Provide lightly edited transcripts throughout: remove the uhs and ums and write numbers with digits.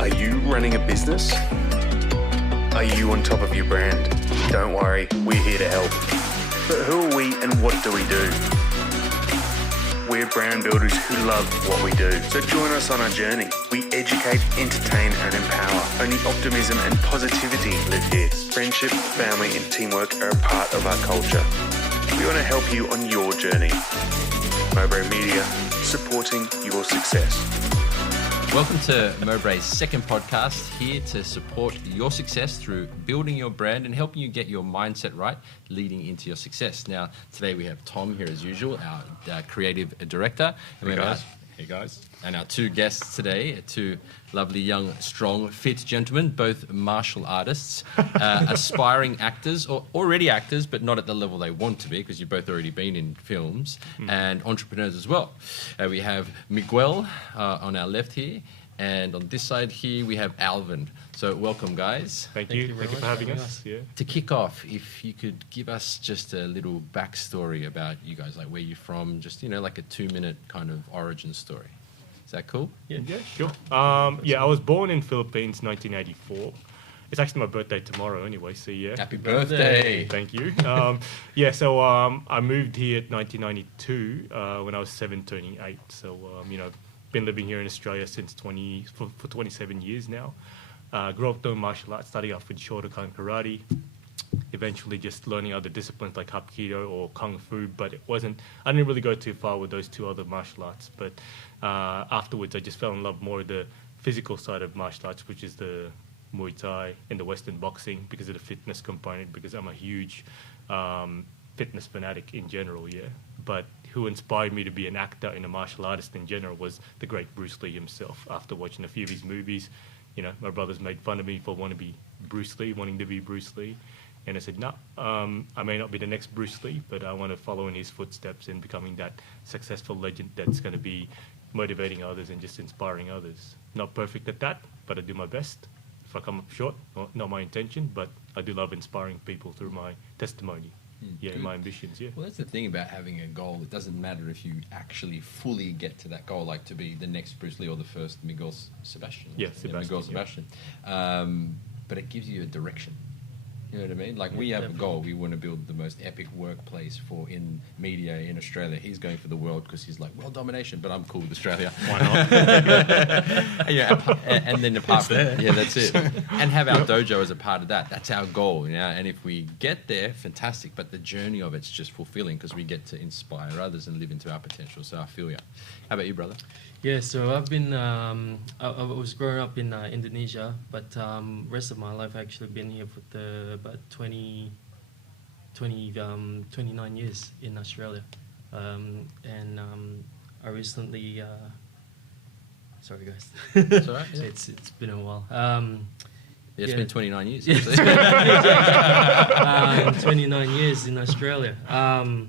Are you running a business? Are you on top of your brand? Don't worry, we're here to help. But who are we and what do we do? We're brand builders who love what we do. So join us on our journey. We educate, entertain and empower. Only optimism and positivity live here. Friendship, family and teamwork are a part of our culture. We want to help you on your journey. Mowbray Media, supporting your success. Welcome to Mowbray's second podcast, here to support your success through building your brand and helping you get your mindset right, leading into your success. Now, today we have Tom here as usual, our creative director. And Hey guys. And our two guests today, two lovely, young, strong, fit gentlemen, both martial artists, aspiring actors, or already actors, but not at the level they want to be, because you've both already been in films, and entrepreneurs as well. We have Miguel on our left here, and on this side here we have Alvon. So welcome, guys. Thank you for having us. Yeah. To kick off, if you could give us just a little backstory about you guys, like where you're from, just, like a 2-minute kind of origin story. Is that cool? Yeah, sure. I was born in Philippines, 1984. It's actually my birthday tomorrow anyway, so yeah. Happy birthday. Thank you. I moved here at 1992 when I was 7, turning 8. So, been living here in Australia since 27 years now. Grew up doing martial arts, starting off with Shotokan karate, eventually just learning other disciplines like Hapkido or Kung Fu, but I didn't really go too far with those two other martial arts. But afterwards, I just fell in love more with the physical side of martial arts, which is the Muay Thai and the Western boxing, because of the fitness component, because I'm a huge fitness fanatic in general, yeah. But who inspired me to be an actor and a martial artist in general was the great Bruce Lee himself. After watching a few of his movies, my brothers made fun of me for wanting to be Bruce Lee. And I said, no, I may not be the next Bruce Lee, but I want to follow in his footsteps in becoming that successful legend that's going to be motivating others and just inspiring others. Not perfect at that, but I do my best. If I come up short, not my intention, but I do love inspiring people through my testimony. My ambitions, yeah. Well, that's the thing about having a goal. It doesn't matter if you actually fully get to that goal, like to be the next Bruce Lee or the first Miguel Sebastian. Miguel Sebastian. But it gives you a direction. You know what I mean? Like, we have a goal. We want to build the most epic workplace in media in Australia. He's going for the world because he's like, world domination, but I'm cool with Australia. Why not? and then apart from that, that's it. And have our dojo as a part of that. That's our goal. And if we get there, fantastic. But the journey of it's just fulfilling because we get to inspire others and live into our potential. So I feel you. How about you, brother? Yeah, so I've been, I was growing up in Indonesia, but rest of my life I've actually been here for about 29 years in Australia. I recently, sorry guys. It's all right. Yeah. It's been a while. It's been 29 years. 29 years in Australia. I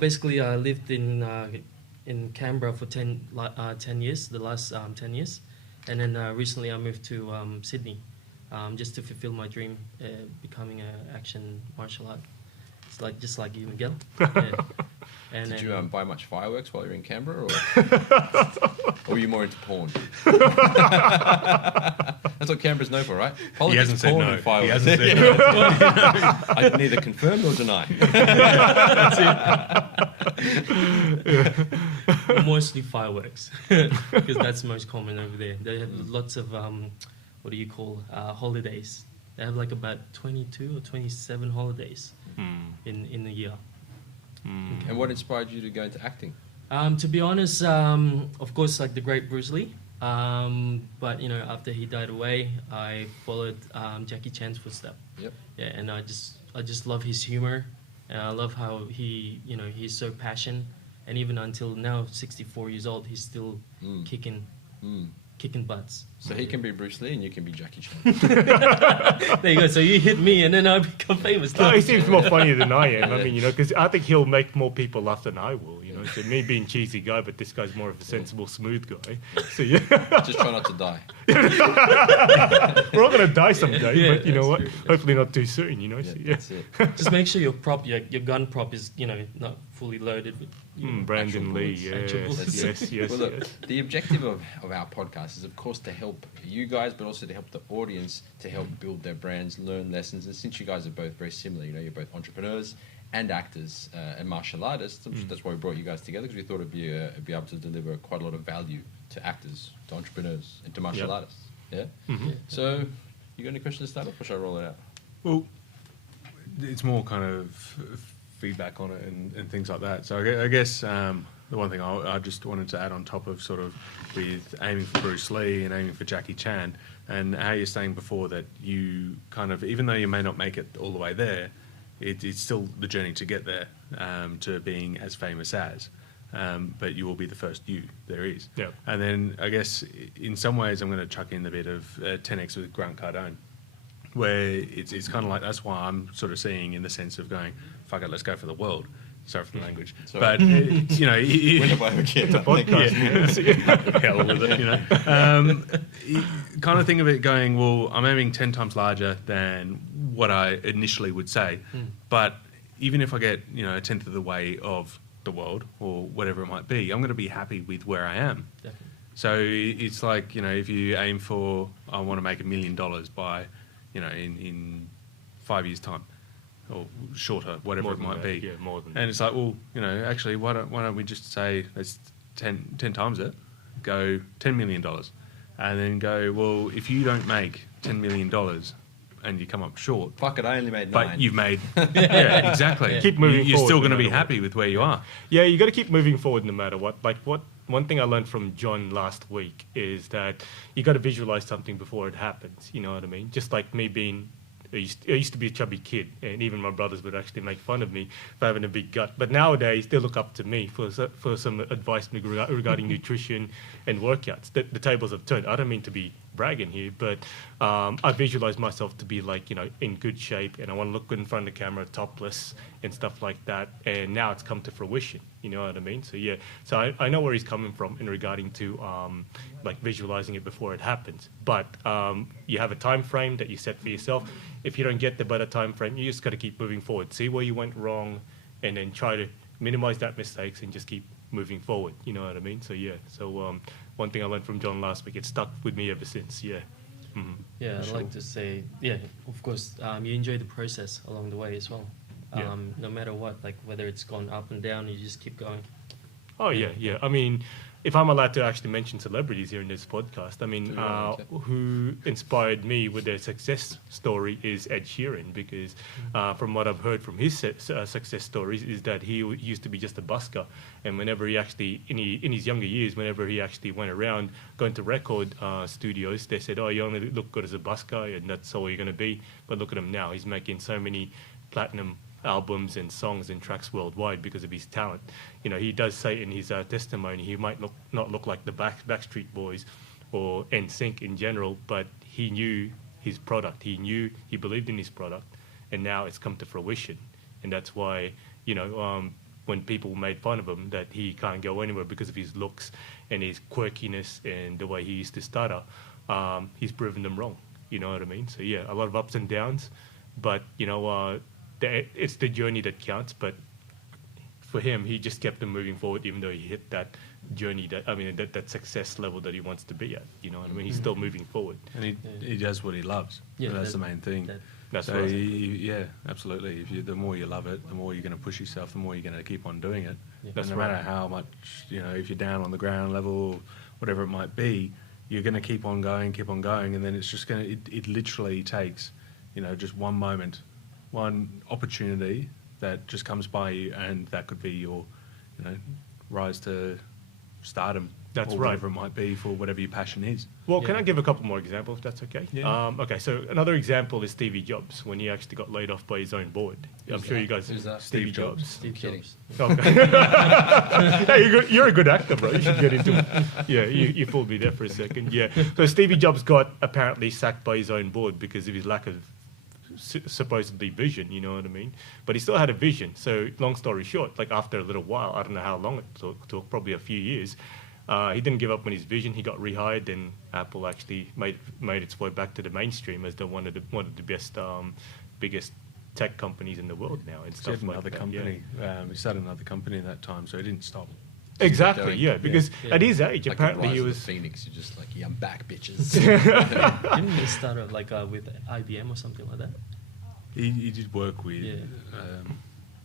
basically lived in Canberra for 10 years, the last 10 years. And then recently I moved to Sydney just to fulfill my dream, becoming an action martial art. It's just like you, Miguel. Yeah. And Did you buy much fireworks while you were in Canberra, or were you more into porn? That's what Canberra's known for, right? Politics, porn, and fireworks. He hasn't said no. I neither confirm nor deny. Mostly fireworks, because that's most common over there. They have lots of holidays. They have like about 22 or 27 holidays in a year. And what inspired you to go into acting? To be honest, of course, like the great Bruce Lee. But after he died away, I followed Jackie Chan's footsteps. Yep. Yeah, and I just love his humor, and I love how he's so passionate, and even until now, 64 years old, he's still kicking butts. So he can be Bruce Lee and you can be Jackie Chan. There you go. So you hit me and then I become famous. No, he seems more funnier than I am. I mean, because I think he'll make more people laugh than I will. So me being cheesy guy, but this guy's more of a sensible, smooth guy. So yeah. Just try not to die. We're all going to die someday, but you know what? True. Hopefully not too soon, Yeah, So, that's it. Just make sure your gun prop is, not fully loaded with Brandon actual Lee, bullets. yes. Well, look, the objective of our podcast is, of course, to help you guys, but also to help the audience to help build their brands, learn lessons. And since you guys are both very similar, you're both entrepreneurs and actors and martial artists, that's why we brought you guys together, because we thought it'd be able to deliver quite a lot of value to actors, to entrepreneurs, and to martial artists. Yeah? Mm-hmm. So, you got any questions to start off, or should I roll it out? Well, it's more kind of feedback on it and things like that. So I guess the one thing I just wanted to add on top of sort of with aiming for Bruce Lee and aiming for Jackie Chan, and how you're saying before that you kind of, even though you may not make it all the way there, it's still the journey to get there, to being as famous as. But you will be the first you there is. Yep. And then I guess in some ways I'm going to chuck in the bit of 10x with Grant Cardone, where it's kind of like, that's why I'm sort of seeing in the sense of going, fuck it, let's go for the world. Sorry for the language. Sorry. But, you know... When have I ever It's a podcast. hell with it, you know. You kind of think of it going, well, I'm aiming 10 times larger than what I initially would say. But even if I get, a tenth of the way of the world or whatever it might be, I'm going to be happy with where I am. Definitely. So it's like, if you aim for, I want to make $1 million by, in 5 years' time, or shorter, whatever More it than might that, be. yeah, more than and it's like, well, actually, why don't we just say that's 10 times it, go $10 million, and then go, well, if you don't make $10 million and you come up short, Fuck it, I only made 9. but you've made, yeah, exactly. Keep moving You're forward still no going to be matter what. happy with where you are. Yeah, you got to keep moving forward no matter what. One thing I learned from John last week is that you got to visualize something before it happens. You know what I mean? Just like me being, I used to be a chubby kid, and even my brothers would actually make fun of me for having a big gut. But nowadays, they look up to me for some advice regarding nutrition and workouts. The tables have turned. I don't mean to be bragging here, but I visualize myself to be like, in good shape, and I want to look good in front of the camera, topless and stuff like that. And now it's come to fruition. You know what I mean? So yeah, so I know where he's coming from in regarding to like visualizing it before it happens. But you have a time frame that you set for yourself. If you don't get there by the time frame, you just got to keep moving forward. See where you went wrong, and then try to minimize that mistakes and just keep moving forward. You know what I mean? So yeah. So one thing I learned from John last week, it stuck with me ever since. Yeah. Mm-hmm. Yeah, I'd like to say, of course, you enjoy the process along the way as well. Yeah. No matter what, like whether it's gone up and down, you just keep going. Oh yeah. I mean, if I'm allowed to actually mention celebrities here in this podcast, I mean, who inspired me with their success story is Ed Sheeran, because from what I've heard from his success stories is that he used to be just a busker, and whenever he actually, in his younger years, whenever he actually went around going to record studios, they said, oh, you only look good as a busker, and that's all you're going to be. But look at him now. He's making so many platinum albums and songs and tracks worldwide because of his talent. He does say in his testimony he might not look like the Backstreet Boys or NSYNC in general, but he knew his product. He believed in his product, and now it's come to fruition. And that's why, when people made fun of him that he can't go anywhere because of his looks and his quirkiness and the way he used to stutter, he's proven them wrong. You know what I mean? So yeah, a lot of ups and downs, but it's the journey that counts. But for him, he just kept them moving forward, even though he hit that journey, that success level that he wants to be at. You know what I mean? He's still moving forward. And he does what he loves. Yeah, That's the main thing. That's so right. yeah, absolutely. The more you love it, the more you're going to push yourself, the more you're going to keep on doing it. Yeah. That's no right. matter how much, if you're down on the ground level, whatever it might be, you're going to keep on going, and then it's just going to, it literally takes, just one moment, one opportunity that just comes by you, and that could be your, rise to stardom. That's or right. whatever it might be for whatever your passion is. Well, can Yeah. I give a couple more examples, if that's okay? Yeah. Okay, so another example is Stevie Jobs, when he actually got laid off by his own board. I'm sure you guys... Who's that? Stevie Steve Jobs. Jobs. Steve kidding. Jobs. Okay. Hey, you're a good actor, bro. You should get into it. Yeah, you fooled me there for a second. Yeah. So Stevie Jobs got apparently sacked by his own board because of his lack of supposedly vision, you know what I mean? But he still had a vision. So long story short, like after a little while, I don't know how long it took probably a few years, he didn't give up on his vision. He got rehired, and Apple actually made its way back to the mainstream as one of the best, biggest tech companies in the world now and He stuff had like another that. company. He started another company at that time, so he didn't stop. Yeah. Exactly, Going, yeah, because yeah. at his age, Like apparently the he rise was. of the Phoenix. You're just like, yeah, I'm back, bitches. Didn't he start off like with IBM or something like that? He did work with. Yeah.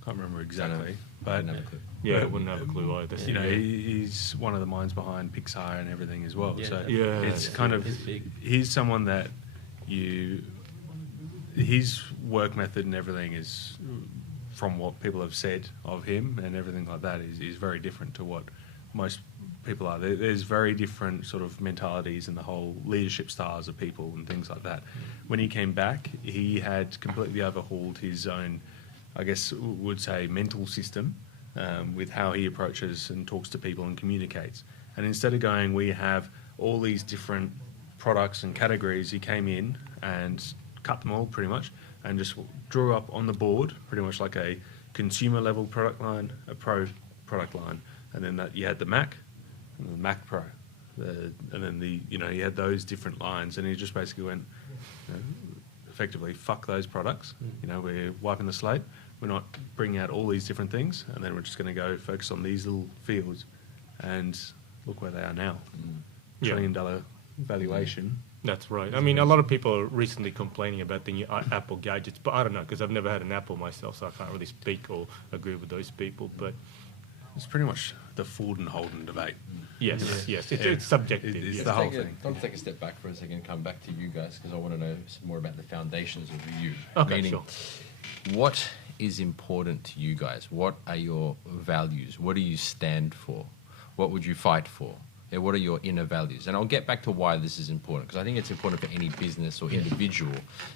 Can't remember Don't exactly, know. but Never could. Yeah, I wouldn't have a clue either. you know, he's one of the minds behind Pixar and everything as well. Yeah. So Yeah. it's Yeah. kind of He's big. he's someone that his work method and everything is, from what people have said of him and everything like that, is very different to what most people are. There's very different sort of mentalities in the whole leadership styles of people and things like that. When he came back, he had completely overhauled his own, I guess would say, mental system with how he approaches and talks to people and communicates. And instead of going, we have all these different products and categories, he came in and cut them all pretty much and just drew up on the board pretty much like a consumer level product line, a pro product line, and then that you had the Mac and the Mac Pro, and then you had those different lines, and he just basically went, effectively, fuck those products. We're wiping the slate. We're not bringing out all these different things, and then we're just going to go focus on these little fields, and look where they are now. Yeah. $1 trillion valuation. That's right. I mean, a lot of people are recently complaining about the new Apple gadgets, but I don't know, because I've never had an Apple myself, so I can't really speak or agree with those people. But It's pretty much the Ford and Holden debate. yes, it's subjective. It's yes. the whole Take a- thing. I'll take a step back for a second and come back to you guys because I want to know some more about the foundations of you. Okay, Meaning, sure. what is important to you guys? What are your values? What do you stand for? What would you fight for? Yeah, what are your inner values? And I'll get back to why this is important because I think it's important for any business or individual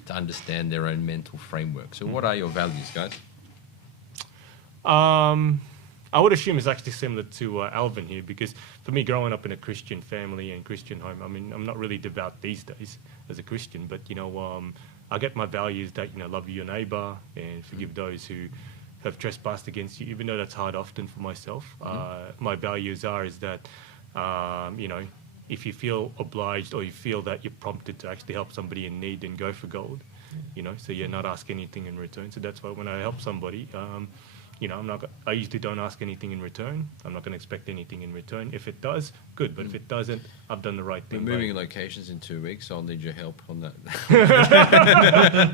to understand their own mental framework. So, what are your values, guys? I would assume it's actually similar to Alvin here, because for me, growing up in a Christian family and Christian home, I mean, I'm not really devout these days as a Christian, but I get my values that love your neighbor and forgive those who have trespassed against you, even though that's hard often for myself. My values is that if you feel obliged or you feel that you're prompted to actually help somebody in need, then go for gold. So you're not asking anything in return. So that's why when I help somebody. I usually don't ask anything in return. I'm not going to expect anything in return. If it does, good. But if it doesn't, I've done the right We're thing. moving locations in 2 weeks, so I'll need your help on that.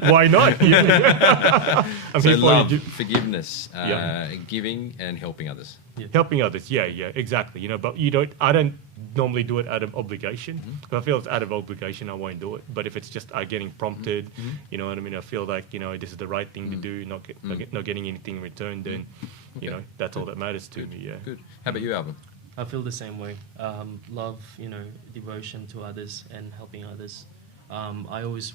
Why not? I'm So here for love, you. forgiveness, Yeah. giving and helping others. Helping others, yeah, exactly. But I don't normally do it out of obligation. If I feel it's out of obligation, I won't do it. But if it's just getting prompted, you know what I mean, I feel like this is the right thing to do, not getting anything in return, then that's all that matters to me. Yeah. Good. How about you, Alvin? I feel the same way. Love, devotion to others and helping others. I always,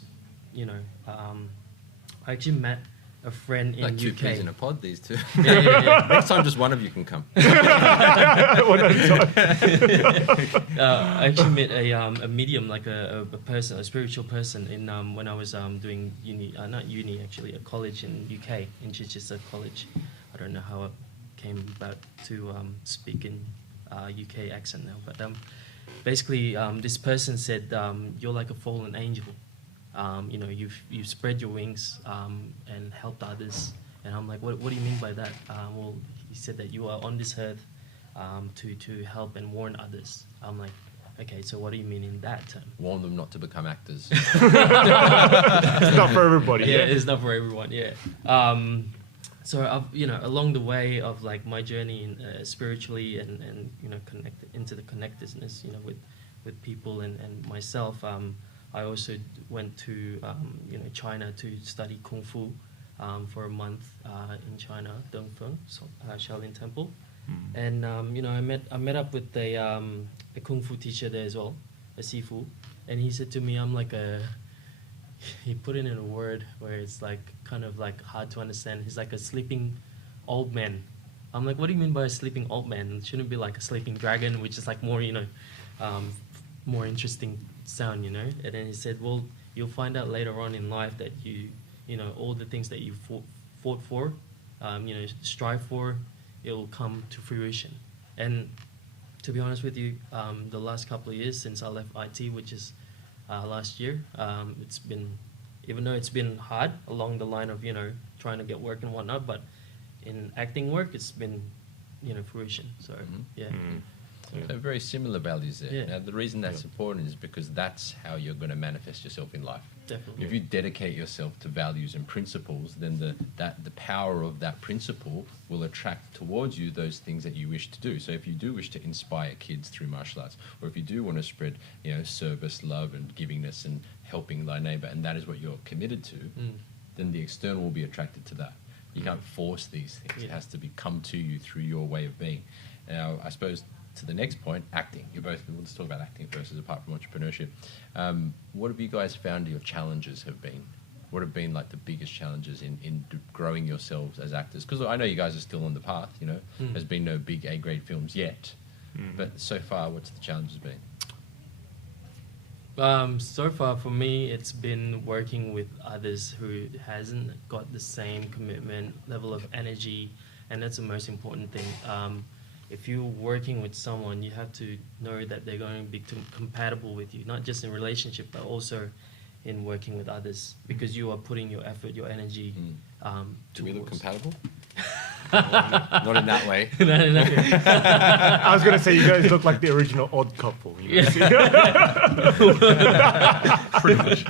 I actually met a friend in Like two UK. peas in a pod, these two. Yeah. Next time, just one of you can come. One at a time. I actually met a medium, like a person, a spiritual person, in when I was doing uni, not uni actually, a college in UK, in Chichester College. I don't know how it came about to speak in UK accent now, but basically this person said, "You're like a fallen angel. You've spread your wings and helped others." And I'm like, what do you mean by that? Well, he said that you are on this earth to help and warn others. I'm like, okay, so what do you mean in that term? Warn them not to become actors. It's not for everybody. Yeah, it's not for everyone. Yeah. So I've along the way of like my journey in, spiritually and connected into the connectedness with people and myself. I also went to China to study kung fu for a month in China, Dongfeng, Shaolin Temple, and I met up with a kung fu teacher there as well, a Sifu, and he said to me, I'm like he put it in a word where it's like kind of like hard to understand. He's like a sleeping old man. I'm like, what do you mean by a sleeping old man? It shouldn't be like a sleeping dragon, which is like more more interesting sound, And then he said, well, you'll find out later on in life that all the things that you fought for, strive for, it'll come to fruition. And to be honest with you, the last couple of years since I left IT, which is last year, even though it's been hard along the line of, trying to get work and whatnot, but in acting work, it's been, fruition. So, yeah. So very similar values there. Yeah. Now, the reason that's important is because that's how you're going to manifest yourself in life. Definitely. If you dedicate yourself to values and principles, then the power of that principle will attract towards you those things that you wish to do. So if you do wish to inspire kids through martial arts, or if you do want to spread, service, love, and givingness and helping thy neighbor, and that is what you're committed to, then the external will be attracted to that. You can't force these things. It has to come to you through your way of being. Now, I suppose to the next point, acting. Let's talk about acting first, as apart from entrepreneurship. What have you guys found your challenges have been? What have been like the biggest challenges in growing yourselves as actors? Because I know you guys are still on the path, There's been no big A-grade films yet. But so far, what's the challenges been? So far for me, it's been working with others who hasn't got the same commitment, level of energy, and that's the most important thing. If you're working with someone, you have to know that they're going to be compatible with you, not just in relationship, but also in working with others, because you are putting your effort, your energy. Do we look towards- compatible? Not in that way. I was going to say you guys look like the original odd couple. Pretty much.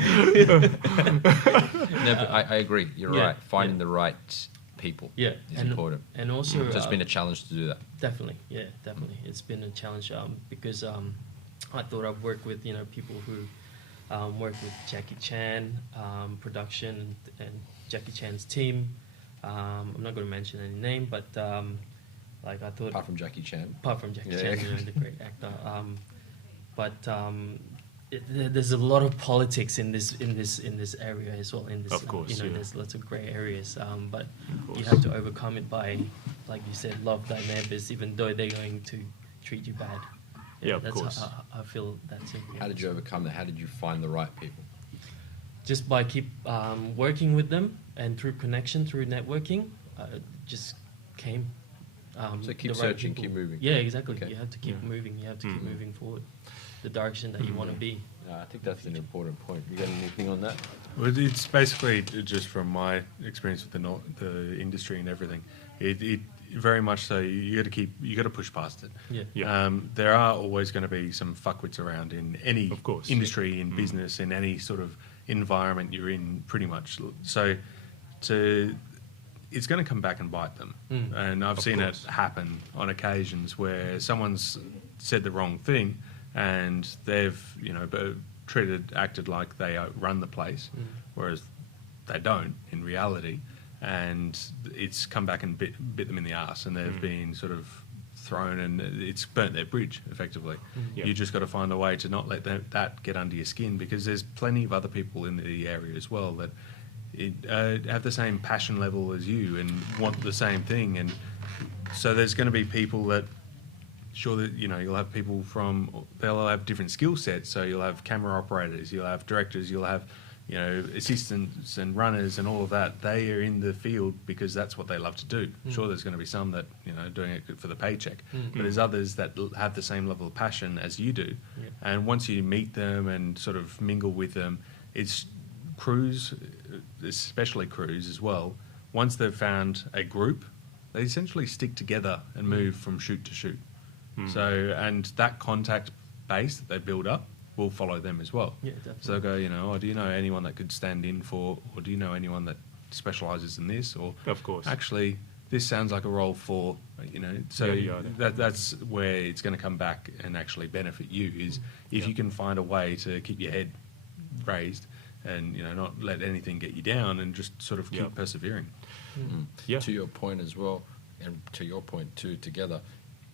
No, but I agree. You're Yeah, right. Finding the right people Yeah, is important. And also, So it's been a challenge to do that. definitely, definitely. It's been a challenge because I thought I'd work with people who work with Jackie Chan production and Jackie Chan's team. I'm not going to mention any name, but like I thought, Apart from Jackie Chan. apart from Jackie Yeah. Chan, the great actor. There's a lot of politics in this area as well. In this, Of course, yeah. there's lots of grey areas. But you have to overcome it by, like you said, love thy neighbors, even though they're going to treat you bad. Yeah, of that's course. How I feel that's it. How did you overcome that? How did you find the right people? Just by keep working with them and through connection, through networking, just came. So keep the right searching, people. keep moving. Yeah, exactly. Okay. You have to keep moving. You have to keep moving forward, the direction that you want to be. I think that's an important point. You got anything on that? Well, it's basically just from my experience with the industry and everything. It very much so. You got to push past it. Yeah. Yeah. There are always going to be some fuckwits around in any Of course, industry, in business, in any sort of environment you're in, pretty much. So, it's going to come back and bite them. And I've seen course. it happen on occasions where someone's said the wrong thing, and they've acted like they run the place, whereas they don't in reality, and it's come back and bit them in the arse, and they've been sort of thrown, and it's burnt their bridge effectively. Yeah. You just got to find a way to not let that get under your skin, because there's plenty of other people in the area as well that have the same passion level as you and want the same thing, and so there's going to be people that. Sure that you'll have people they'll have different skill sets. So you'll have camera operators, you'll have directors, you'll have assistants and runners and all of that. They are in the field because that's what they love to do. Sure, there's going to be some that doing it for the paycheck, but there's others that have the same level of passion as you do. Yeah. And once you meet them and sort of mingle with them, it's crews, especially crews as well. Once they've found a group, they essentially stick together and move from shoot to shoot. So, and that contact base that they build up will follow them as well. Yeah, definitely. So they'll go, do you know anyone that could stand in for, or do you know anyone that specialises in this? Or Of course. actually, this sounds like a role for, So Yeah, that's where it's going to come back and actually benefit you, is if you can find a way to keep your head raised and, not let anything get you down and just sort of keep persevering. Yeah. To your point as well, and to your point too, together,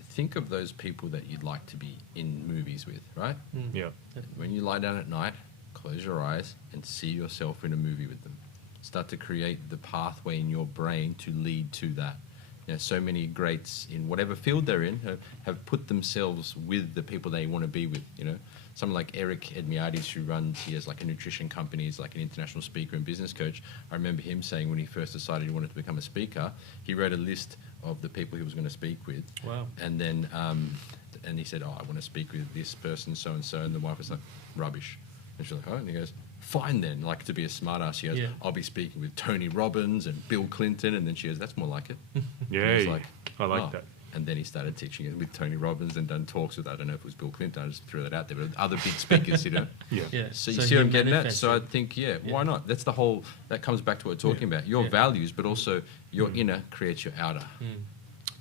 think of those people that you'd like to be in movies with, right? Yeah. When you lie down at night, close your eyes and see yourself in a movie with them. Start to create the pathway in your brain to lead to that. So many greats in whatever field they're in have put themselves with the people they want to be with, Someone like Eric Edmiades, he has like a nutrition company, he's like an international speaker and business coach. I remember him saying when he first decided he wanted to become a speaker, he wrote a list of the people he was going to speak with. Wow. And then, and he said, I want to speak with this person, so-and-so. And the wife was like, rubbish. And she's like, oh, and he goes, fine then, like to be a smart ass. She goes, Yeah. I'll be speaking with Tony Robbins and Bill Clinton. And then she goes, that's more like it. Yeah, And he's like, I like "Oh." that. And then he started teaching it with Tony Robbins and done talks with, I don't know if it was Bill Clinton, I just threw that out there, but other big speakers, you know. Yeah. Yeah. So you see what I'm he getting at? So I manifested. think, yeah, Yeah. why not? That's the whole, that comes back to what we're talking about. Your Yeah. values, but also your inner creates your outer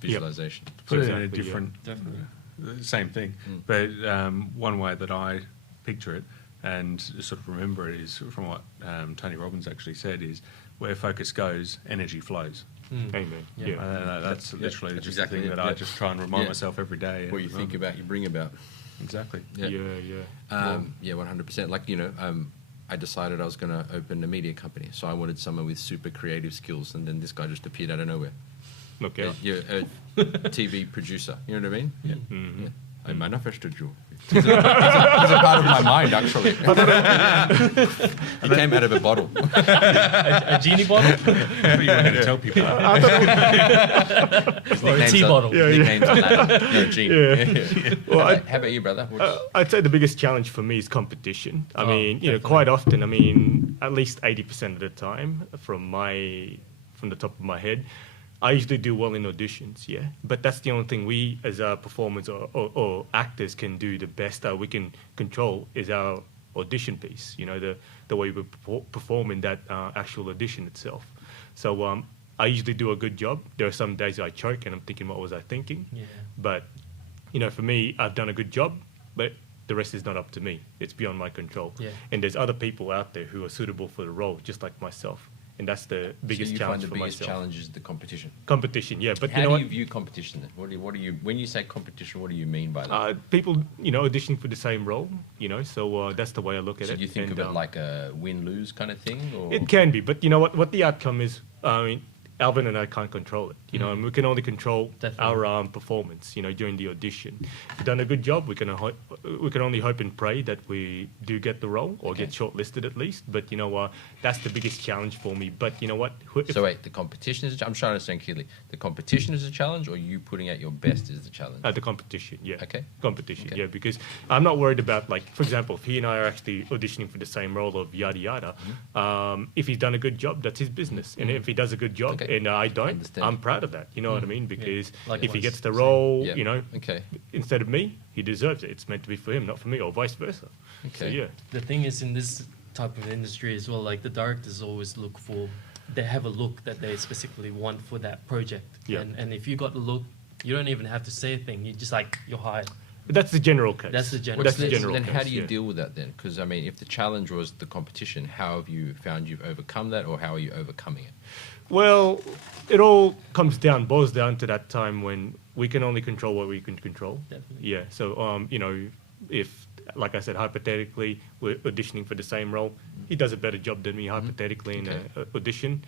visualization. Put it in a Exactly, yeah. different, Definitely. same thing. But one way that I picture it and sort of remember it is from what Tony Robbins actually said is where focus goes, energy flows. Amen. Yeah. Yeah. That's Yeah, literally that's just exactly the thing it, that yeah. I just try and remind Yeah. myself every day. What you think about, you bring about. Exactly. Yeah. Yeah. Yeah, 100%. Like, you know, I decided I was going to open a media company. So I wanted someone with super creative skills. And then this guy just appeared out of nowhere. Okay. You're a TV producer. You know what I mean? Yeah. Mm-hmm. Yeah. I manifested you. He's a part of my mind, actually. He came out of a bottle. A genie bottle What do you want to tell people? His or a nickname's tea on- bottle. Yeah, nickname's on that. No, Gene. Yeah. Well, How about you, brother? What's- I'd say the biggest challenge for me is competition. I Oh, mean, you know, definitely. quite often, I mean, at least 80% of the time, from the top of my head, I usually do well in auditions, yeah. But that's the only thing we, as performers or actors, can do the best that we can control is our audition piece. You know, the way we perform in that actual audition itself. So I usually do a good job. There are some days I choke and I'm thinking, what was I thinking? Yeah. But, you know, for me, I've done a good job, but the rest is not up to me. It's beyond my control. Yeah. And there's other people out there who are suitable for the role, just like myself. And that's the biggest so you challenge find the for biggest myself. challenge is the competition. Competition, yeah. But How you know do what? you view competition then? What do you when you say competition, what do you mean by that? People, you know, auditioning for the same role, you know, so that's the way I look at So it. do you think And, of it like a win-lose kind of thing? Or? It can be, but you know what the outcome is, I mean, Alvin and I can't control it, you know, and we can only control Definitely. our performance, you know, during the audition. If we've done a good job, we can only hope and pray that we do get the role or get shortlisted at least. But you know, that's the biggest challenge for me. But you know what? So wait, the competition is I'm trying to understand clearly. The competition is a challenge, or you putting out your best is the challenge? The competition, yeah. Okay. Competition, Okay. yeah, because I'm not worried about, like, for example, if he and I are actually auditioning for the same role of yada yada, if he's done a good job, that's his business. And if he does a good job Okay. and I don't, Understand. I'm proud of that. You know what I mean? Because if he Likewise. gets the role, Yeah. you know, Okay. instead of me, he deserves it. It's meant to be for him, not for me, or vice versa. So, Okay. yeah. The thing is, in this type of industry as well, like the directors always look for, they have a look that they specifically want for that project. Yeah. And if you got the look, you don't even have to say a thing. You just like, you're hired. That's the general case. That's the general That's case. the general Then case. how do you yeah. deal with that then? Because I mean, if the challenge was the competition, how have you found you've overcome that, or how are you overcoming it? Well, it all boils down to that time when we can only control what we can control. Definitely. Yeah. So, you know, if, like I said, hypothetically, we're auditioning for the same role, he does a better job than me hypothetically in Okay. an audition.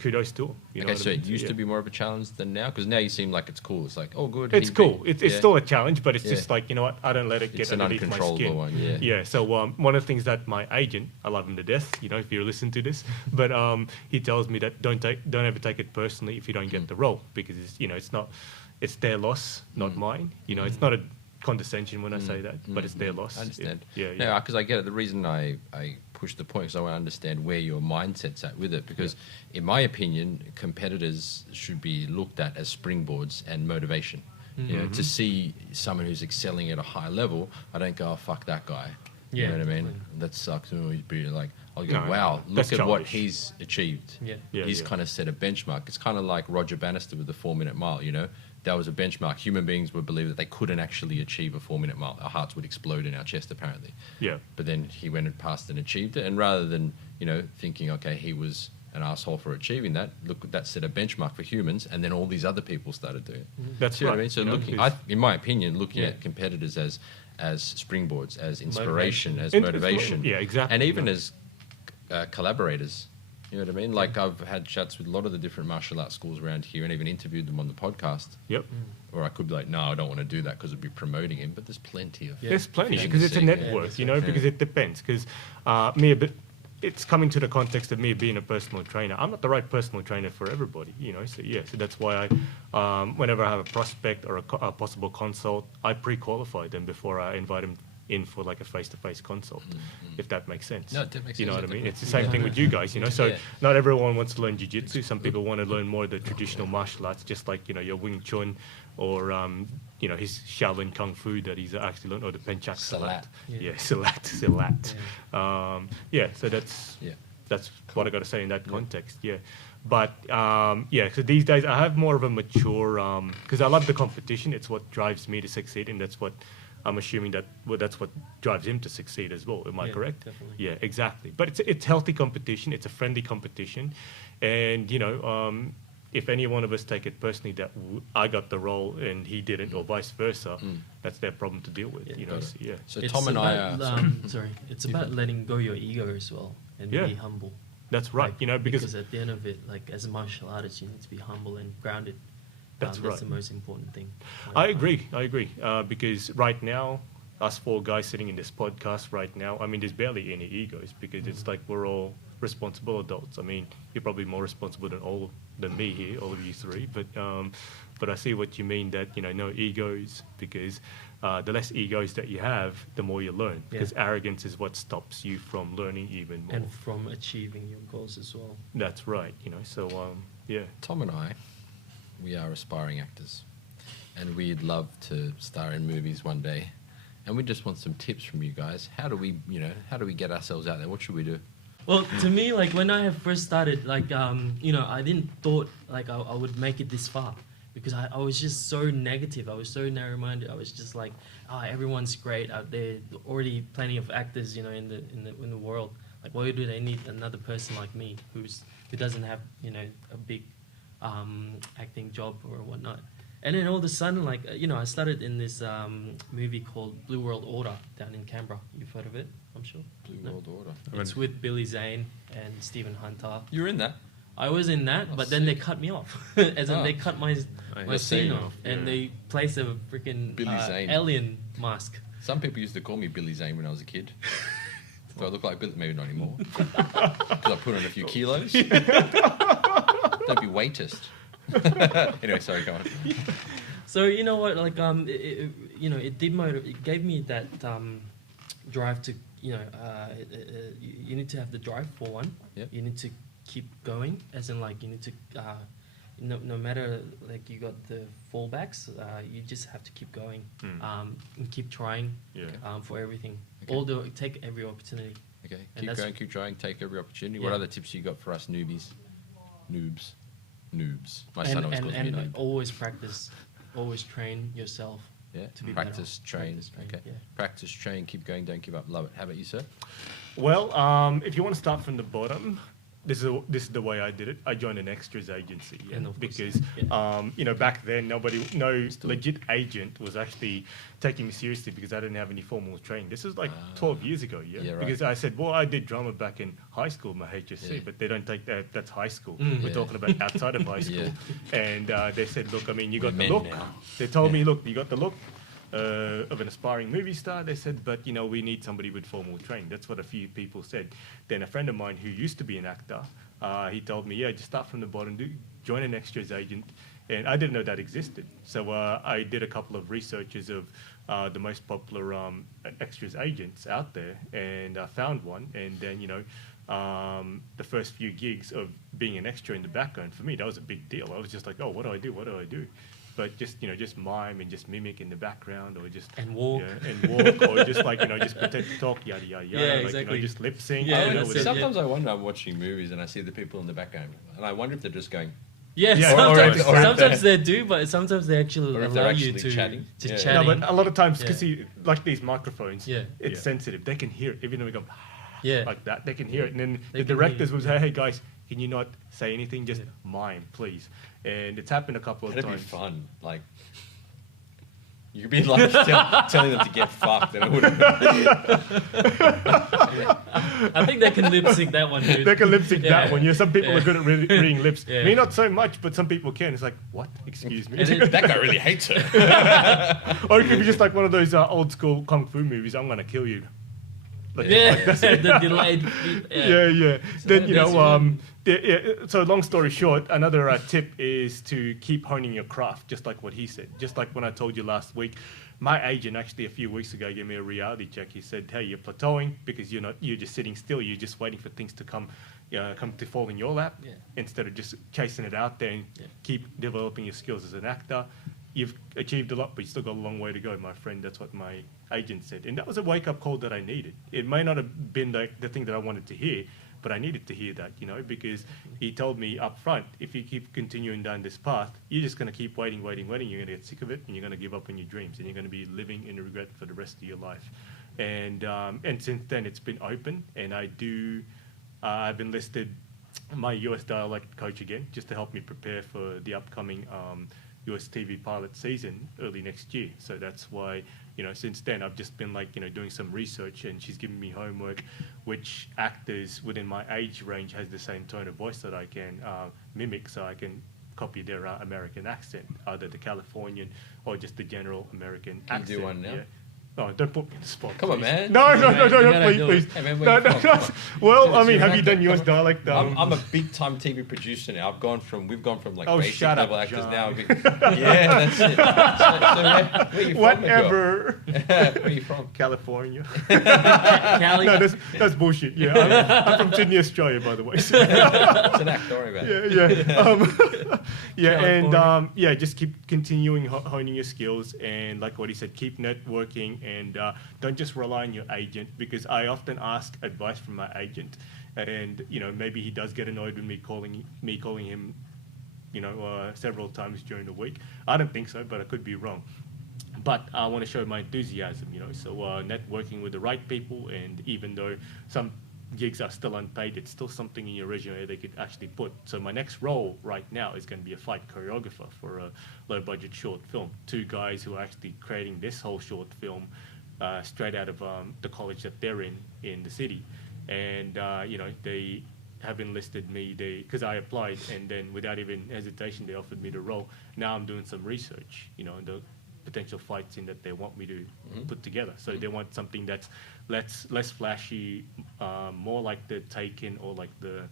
Kudos to him. You know Okay, what I so mean? it used Yeah. to be more of a challenge than now, because now you seem like it's cool. It's like, oh, good. It's he cool. beat- It's yeah. still a challenge, but it's Yeah. just like, you know what? I don't let it get It's an underneath my uncontrollable skin. one, yeah. Yeah. So one of the things that my agent, I love him to death. You know, if you listen to this, but he tells me that don't ever take it personally if you don't Mm. get the role, because it's, you know, it's their loss, not Mm. mine. You know, it's not a condescension when I say that, but it's their loss. I understand. Yeah. No, because I get it. The reason I push the point is I want to understand where your mindset's at with it. Because, in my opinion, competitors should be looked at as springboards and motivation. You know, to see someone who's excelling at a high level, I don't go, oh, fuck that guy. You Yeah, know what I mean? definitely. That sucks. Oh, he's pretty like, I'll go, No, wow, that's look at what childish. he's achieved. Yeah. Yeah, He's yeah. kind of set a benchmark. It's kind of like Roger Bannister with the 4-minute mile, you know? That was a benchmark. Human beings would believe that they couldn't actually achieve a 4-minute mile. Our hearts would explode in our chest, apparently. Yeah. But then he went and passed and achieved it. And rather than, you know, thinking, okay, he was an asshole for achieving that, look, that set a benchmark for humans. And then all these other people started doing it. That's See what I right. mean? So you know, looking, because- in my opinion, looking Yeah. at competitors as springboards, as inspiration, Motivation. as And- motivation. yeah, exactly, And even yeah. as collaborators. You know what I mean? Like I've had chats with a lot of the different martial arts schools around here and even interviewed them on the podcast. Yep. Or I could be like, no, I don't want to do that because it'd be promoting him. But there's plenty of. Yeah. There's plenty Fishing because the it's a sea. network, Yeah, you know. right. Because Yeah. it depends. Because it's coming to the context of me being a personal trainer. I'm not the right personal trainer for everybody, you know. So yeah, so that's why whenever I have a prospect or a possible consult, I pre-qualify them before I invite them in for like a face-to-face consult, if that makes sense. No, that makes You know sense, what I mean? definitely. It's the same thing with you guys, you know. So Yeah. not everyone wants to learn jiu-jitsu. Some people want to learn more of the traditional martial arts, just like, you know, your Wing Chun or, you know, his Shaolin Kung Fu that he's actually learned, or the Penchak Salat. Yeah. Salat. Yeah, so that's Yeah. that's what I got to say in that context. Yeah, but yeah, so these days I have more of a mature because I love the competition. It's what drives me to succeed, and that's what I'm assuming that's what drives him to succeed as well. Am I Yeah, correct? definitely. Yeah, exactly. But it's healthy competition. It's a friendly competition, and you know. If any one of us take it personally that I got the role and he didn't, or vice versa, that's their problem to deal with. Yeah, you know, got it. so, yeah. So It's Tom and I about, are. sorry, it's about letting go your ego as well and Yeah. be humble. That's right. Like, You know, because at the end of it, like as a martial artist, you need to be humble and grounded. That's right. That's the most important thing. I agree. Because right now, us four guys sitting in this podcast right now, I mean, there's barely any egos because it's like we're all responsible adults. I mean, you're probably more responsible than me here, all of you three. But I see what you mean that, you know, no egos, because the less egos that you have, the more you learn. Yeah. Because arrogance is what stops you from learning even more. And from achieving your goals as well. That's right. You know, so yeah. Tom and I, we are aspiring actors, and we'd love to star in movies one day. And we just want some tips from you guys. How do we get ourselves out there? What should we do? Well, to me, like when I have first started, like you know, I didn't thought like I would make it this far because I was just so negative. I was so narrow-minded. I was just like, everyone's great out there. Already plenty of actors, you know, in the world. Like, why do they need another person like me who doesn't have, you know, a big acting job or whatnot? And then all of a sudden, like, you know, I started in this movie called Blue World Order down in Canberra. You've heard of it, I'm sure. Blue No? World Order. It's with Billy Zane and Stephen Hunter. You're in that. I was in that, Oh, but then they sick. cut me off. As in, Oh. they cut my Your scene scene off, off, and yeah. they placed a freaking Billy Zane. alien mask. Some people used to call me Billy Zane when I was a kid. Do I look like Billy? Maybe not anymore. Because I put on a few kilos. Don't be weightist. Anyway, sorry, go on. So you know what, like you know, it gave me that drive to, you know, you need to have the drive for one. Yep. You need to keep going, as in like you need to no matter like you got the fallbacks, you just have to keep going and keep trying Yeah. for everything. Okay. Take every opportunity. Okay, And keep that's- going, keep trying, take every opportunity. What Yeah. other tips you got for us newbies? Noobs. My son always calls me a And noob. always practice, always train yourself. Yeah, to be better. practice, train. Practice, train, Okay, yeah. practice, train, keep going, don't give up. Love it. How about you, sir? Well, if you want to start from the bottom, this is the way I did it. I joined an extras agency, yeah, And of course, because yeah. you know, back then no legit agent was actually taking me seriously because I didn't have any formal training. This is like 12 years ago, yeah. Yeah, right. Because I said, well, I did drama back in high school, my HSC, Yeah. but they don't take that. That's high school. Mm. We're Yeah. talking about outside of high school. Yeah. And they said, look, I mean, you got We're the men look. now. They told Yeah. me, look, you got the look of an aspiring movie star. They said, but you know, we need somebody with formal training. That's what a few people said. Then a friend of mine who used to be an actor, he told me, yeah, just start from the bottom, join an extras agent. And I didn't know that existed. So I did a couple of researches of the most popular extras agents out there, and I found one. And then, you know, the first few gigs of being an extra in the background, for me, that was a big deal. I was just like, oh, what do I do? What do I do? But just, you know, just mime and just mimic in the background, or just And walk. yeah, and walk, or just like, you know, just pretend to talk, yada yada yada. Yeah, like, exactly. You know, just lip sync. Yeah, you know, that's with it, a- Sometimes I wonder, I'm watching movies and I see the people in the background, and I wonder if they're just going, Yeah, Yeah, sometimes, or if sometimes they do, but sometimes they actually Or if they're allow you actually to chatting. to Yeah. chatting. No, but a lot of times, Yeah. because like these microphones, Yeah. it's Yeah. sensitive. They can hear it, even though we go Yeah. like that. They can hear it, and then They the can hear directors you, would say, "Hey guys, can you not say anything? Just Yeah. mime, please." And it's happened a couple of that'd be times. fun. Like, you could be like telling them to get fucked, and it wouldn't. I think they can lip sync that one, dude. They can lip sync that Yeah. one. Yeah, some people Yeah. are good at reading lips. Yeah. Me, not so much, but some people can. It's like, what? Excuse me. And then- That guy really hates her. Or it could be just like one of those old school kung fu movies. I'm gonna kill you. Like, Yeah, like, that's it. the delayed. Yeah. Then, you that's know, so long story short, another tip is to keep honing your craft, just like what he said. Just like when I told you last week, my agent actually a few weeks ago gave me a reality check. He said, "Hey, you're plateauing because you're just sitting still. You're just waiting for things to come to fall in your lap Yeah. instead of just chasing it out there and Yeah. keep developing your skills as an actor. You've achieved a lot, but you still got a long way to go, my friend." That's what my agent said, and that was a wake-up call that I needed. It may not have been the thing that I wanted to hear, but I needed to hear that, because he told me up front, if you keep continuing down this path, you're just going to keep waiting. You're going to get sick of it, and you're going to give up on your dreams, and you're going to be living in regret for the rest of your life. And since then, it's been open, and I've enlisted my US dialect coach again, just to help me prepare for the upcoming US TV pilot season early next year. So that's why, since then I've just been doing some research, and she's giving me homework, which actors within my age range has the same tone of voice that I can mimic, so I can copy their American accent, either the Californian or just the general American Can you accent. do one now? Yeah. Oh, don't put me in the spot. Come on, please. man. No, You gotta do please. it. Hey, man, No, where you no, from? no. Well, I Just mean, you're have an you done actor. US dialect? I'm a big time TV producer now. We've gone from like Oh, basic shut up, level actors John. now. Yeah, that's it. So where you from? Whatever. Where are you from? California. Cali. No, that's bullshit. Yeah, I'm from Sydney, Australia, by the way. So, It's an act. Don't worry about it. yeah, and California. just keep continuing honing your skills, and like what he said, keep networking, and don't just rely on your agent, because I often ask advice from my agent, and maybe he does get annoyed with me calling him, several times during the week. I don't think so, but I could be wrong. But I want to show my enthusiasm, so networking with the right people, and even though some gigs are still unpaid, it's still something in your resume they could actually put. So my next role right now is going to be a fight choreographer for a low-budget short film. Two guys who are actually creating this whole short film straight out of the college that they're in the city. And, they have enlisted me because I applied, and then without even hesitation, they offered me the role. Now I'm doing some research, and the potential fight scene that they want me to put together. So they want something that's less flashy, more like the Taken or like the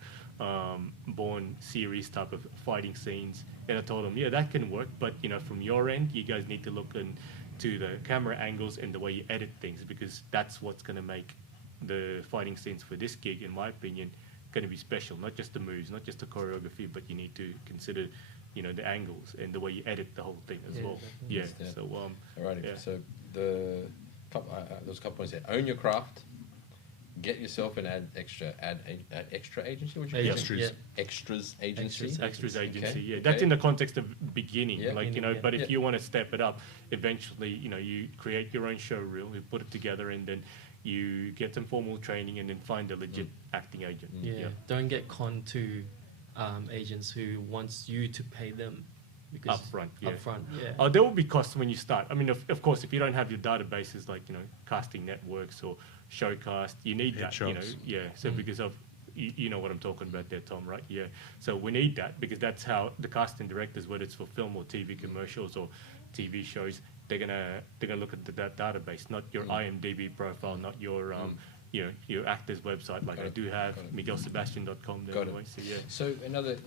Bourne series type of fighting scenes. And I told them, yeah, that can work, but from your end, you guys need to look into the camera angles and the way you edit things, because that's what's going to make the fighting scenes for this gig, in my opinion, going to be special. Not just the moves, not just the choreography, but you need to consider the angles and the way you edit the whole thing as well. definitely. Yeah. Yeah. So Alrighty. yeah. So there's a couple points there. Own your craft. Get yourself an extra agency. What you Agent, Extras. yeah. Extras agency. Extras agency, Okay, yeah. okay. That's in the context of beginning, Yeah. Beginning, but yeah. if you want to step it up, eventually, you create your own show reel, you put it together, and then you get some formal training, and then find a legit acting agent. Yeah. Don't get conned to agents who wants you to pay them. Because Upfront, yeah. Upfront, yeah. Oh, there will be costs when you start. I mean, of course, if you don't have your databases like, casting networks or Showcast, you need that, Headshots. yeah. So because of, you know what I'm talking about there, Tom, right? Yeah. So we need that, because that's how the casting directors, whether it's for film or TV commercials or TV shows, they're gonna look at that database, not your IMDb profile, not your your actor's website. Like Got I it. do have Got it. MiguelSebastian.com there Got it. anyway. So yeah. So another